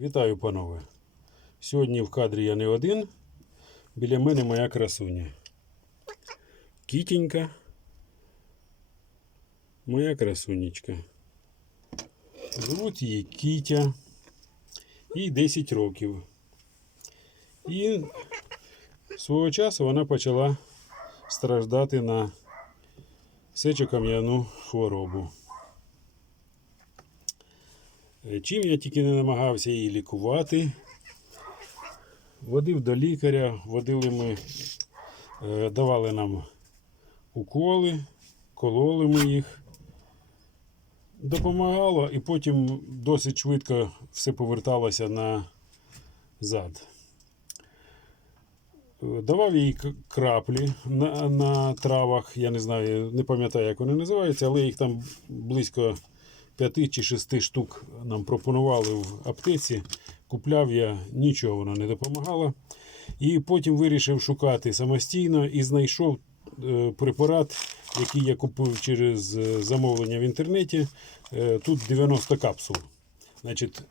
Вітаю, панове. Сьогодні в кадрі я не один. Біля мене моя красуня. Кітенька. Моя красунечка. Звуть її Кітя. Їй 10 років. І свого часу вона почала страждати на сечокам'яну хворобу. Е, Чим я тільки не намагався її лікувати. Водив до лікаря, водили ми, е, давали нам уколи, кололи ми їх. Допомагало і потім досить швидко все поверталося назад. Е, Давав їй краплі на, на травах. Я не знаю, не пам'ятаю, як вони називаються, але їх там близько п'яти чи шести штук нам пропонували в аптеці. Купляв я, нічого воно не допомагало. І потім вирішив шукати самостійно і знайшов е, препарат, який я купив через е, замовлення в інтернеті. Е, Тут 90 капсул. Значить,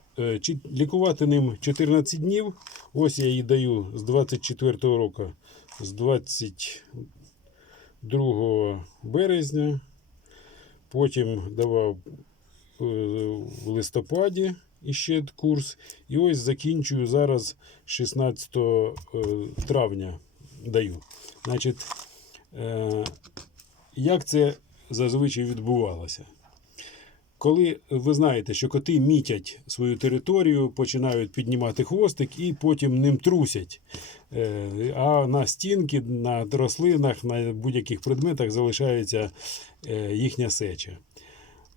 лікувати ним 14 днів. Ось я її даю з 24 року, з 22 березня. Потім давав в листопаді іще курс. І ось закінчую зараз 16 е, травня даю. Значить, е, як це зазвичай відбувалося? Коли ви знаєте, що коти мітять свою територію, починають піднімати хвостик і потім ним трусять. Е, А на стінки, на рослинах, на будь-яких предметах залишається е, їхня сеча.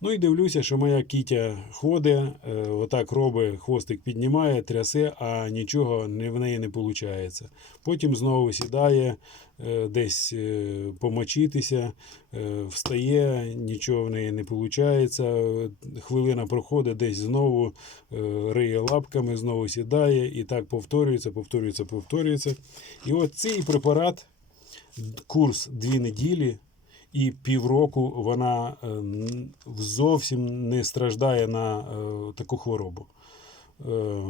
Ну і дивлюся, що моя кітя ходить, е, отак робить, хвостик піднімає, трясе, а нічого в неї не виходить. Потім знову сідає е, десь е, помочитися, встає, нічого в неї не виходить. Хвилина проходить, десь знову риє лапками, знову сідає, і так повторюється, повторюється, повторюється. І от цей препарат, курс дві неділі і півроку вона е, зовсім не страждає на е, таку хворобу. Е,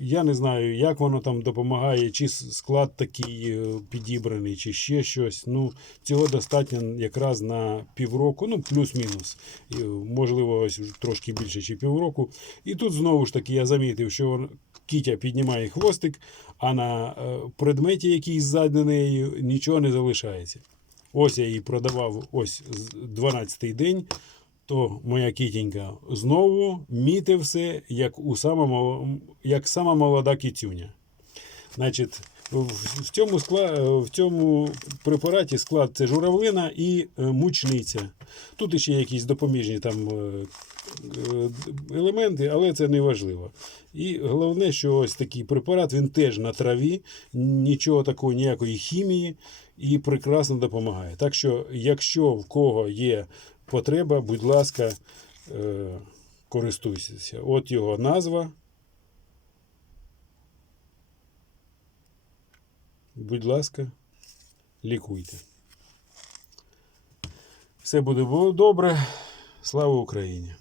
Я не знаю, як воно там допомагає, чи склад такий підібраний, чи ще щось. Ну, цього достатньо якраз на півроку, ну плюс-мінус. Можливо, ось трошки більше, чи півроку. І тут знову ж таки я замітив, що кітя піднімає хвостик, а на предметі, який ззаду нею, нічого не залишається. Ось я її продавав ось 12-й день. То моя кітенька знову міте все, як у самому, як сама молода кітюня. Значить, в, цьому скла, в цьому препараті склад це журавлина і е, мучниця. Тут ще якісь допоміжні там е, е, елементи, але це не важливо. І головне, що ось такий препарат він теж на траві, нічого такого, ніякої хімії і прекрасно допомагає. Так що, якщо в кого є потреба, будь ласка, користуйтеся. От його назва. Будь ласка, лікуйте. Все буде добре. Слава Україні!